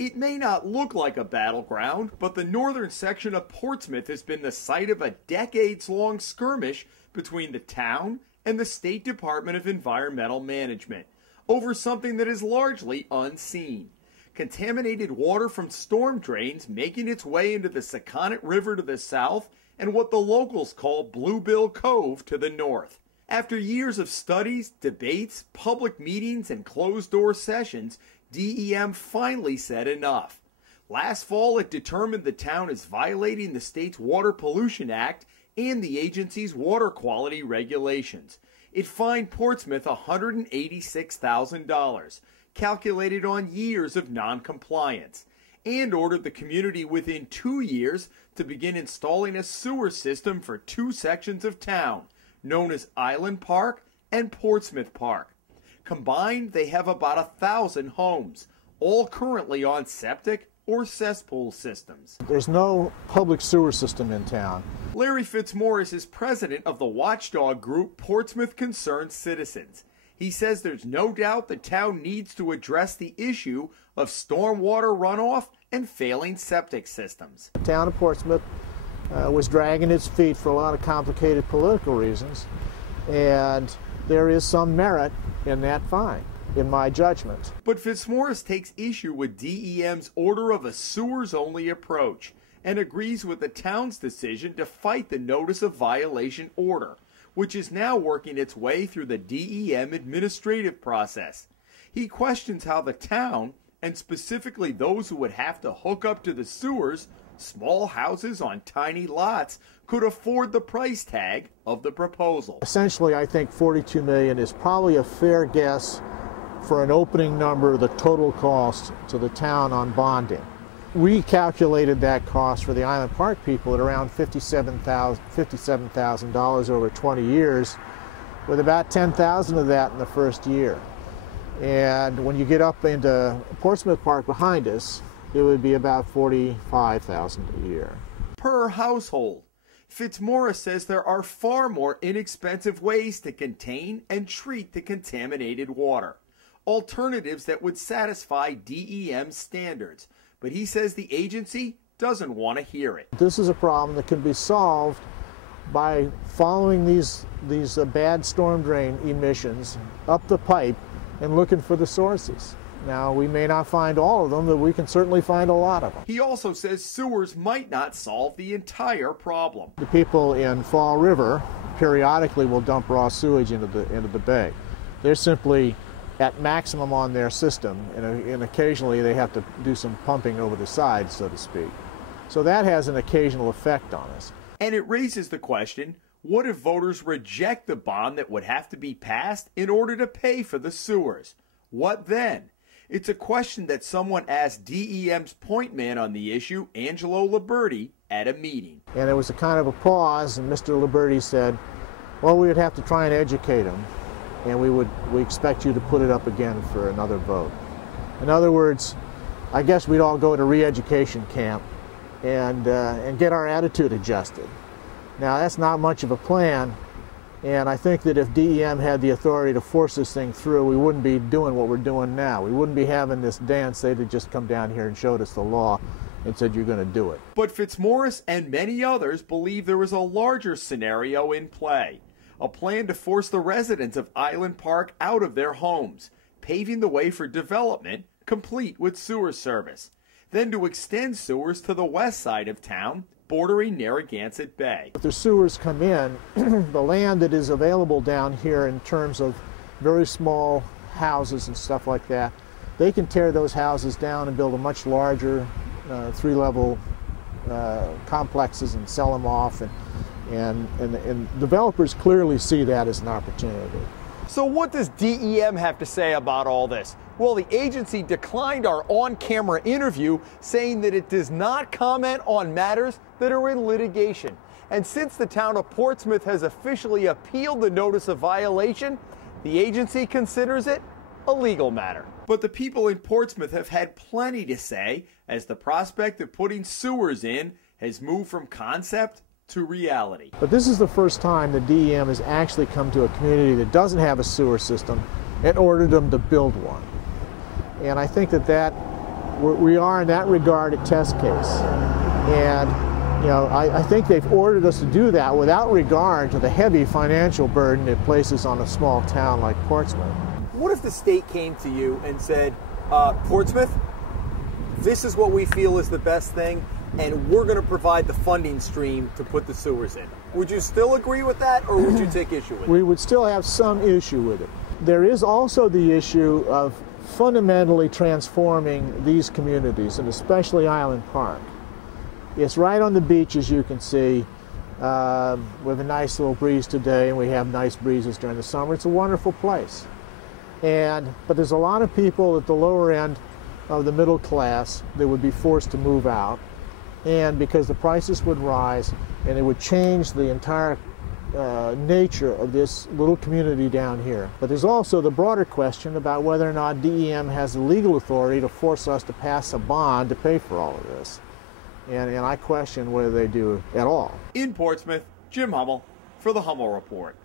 It may not look like a battleground, but the northern section of Portsmouth has been the site of a decades-long skirmish between the town and the State Department of Environmental Management over something that is largely unseen. Contaminated water from storm drains making its way into the Saconnet River to the south and what the locals call Bluebill Cove to the north. After years of studies, debates, public meetings, and closed-door sessions, DEM finally said enough. Last fall, it determined the town is violating the state's Water Pollution Act and the agency's water quality regulations. It fined Portsmouth $186,000, calculated on years of non-compliance, and ordered the community within 2 years to begin installing a sewer system for 2 sections of town, known as Island Park and Portsmouth Park. Combined, they have about 1,000 homes, all currently on septic or cesspool systems. There's no public sewer system in town. Larry Fitzmaurice is president of the watchdog group Portsmouth Concerned Citizens. He says there's no doubt the town needs to address the issue of stormwater runoff and failing septic systems. The town of Portsmouth was dragging its feet for a lot of complicated political reasons, and there is some merit in that fine, in my judgment. But Fitzmaurice takes issue with DEM's order of a sewers-only approach and agrees with the town's decision to fight the notice of violation order, which is now working its way through the DEM administrative process. He questions how the town, and specifically those who would have to hook up to the sewers, small houses on tiny lots, could afford the price tag of the proposal. Essentially, I think $42 million is probably a fair guess for an opening number of the total cost to the town on bonding. We calculated that cost for the Island Park people at around $57,000 over 20 years, with about $10,000 of that in the first year. And when you get up into Portsmouth Park behind us, it would be about $45,000 a year. Per household. Fitzmaurice says there are far more inexpensive ways to contain and treat the contaminated water. Alternatives that would satisfy DEM standards. But he says the agency doesn't want to hear it. This is a problem that can be solved by following these bad storm drain emissions up the pipe and looking for the sources. Now, we may not find all of them, but we can certainly find a lot of them. He also says sewers might not solve the entire problem. The people in Fall River periodically will dump raw sewage into the bay. They're simply at maximum on their system, and occasionally they have to do some pumping over the side, so to speak. So that has an occasional effect on us. And it raises the question, what if voters reject the bond that would have to be passed in order to pay for the sewers? What then? It's a question that someone asked DEM's point man on the issue, Angelo Liberti, at a meeting. And there was a kind of a pause, and Mr. Liberti said, well, we would have to try and educate them, and we expect you to put it up again for another vote. In other words, I guess we'd all go to re-education camp and get our attitude adjusted. Now, that's not much of a plan, and I think that if DEM had the authority to force this thing through, we wouldn't be doing what we're doing now. We wouldn't be having this dance. They'd have just come down here and showed us the law and said, you're going to do it. But Fitzmaurice and many others believe there is a larger scenario in play. A plan to force the residents of Island Park out of their homes, paving the way for development, complete with sewer service. Then to extend sewers to the west side of town, bordering Narragansett Bay. If the sewers come in, the land that is available down here in terms of very small houses and stuff like that, they can tear those houses down and build a much larger 3-level complexes and sell them off. And developers clearly see that as an opportunity. So what does DEM have to say about all this? Well, the agency declined our on-camera interview, saying that it does not comment on matters that are in litigation. And since the town of Portsmouth has officially appealed the notice of violation, the agency considers it a legal matter. But the people in Portsmouth have had plenty to say as the prospect of putting sewers in has moved from concept to reality. But this is the first time the DEM has actually come to a community that doesn't have a sewer system and ordered them to build one. And I think that we are in that regard a test case. And you know, I think they've ordered us to do that without regard to the heavy financial burden it places on a small town like Portsmouth. What if the state came to you and said, Portsmouth, this is what we feel is the best thing, and we're going to provide the funding stream to put the sewers in? Would you still agree with that, or would you take issue with it? We would still have some issue with it. There is also the issue of fundamentally transforming these communities, and especially Island Park. It's right on the beach, as you can see, with a nice little breeze today, and we have nice breezes during the summer. It's a wonderful place. But there's a lot of people at the lower end of the middle class that would be forced to move out, and because the prices would rise, and it would change the entire nature of this little community down here. But there's also the broader question about whether or not DEM has the legal authority to force us to pass a bond to pay for all of this. And I question whether they do at all. In Portsmouth, Jim Hummel for the Hummel Report.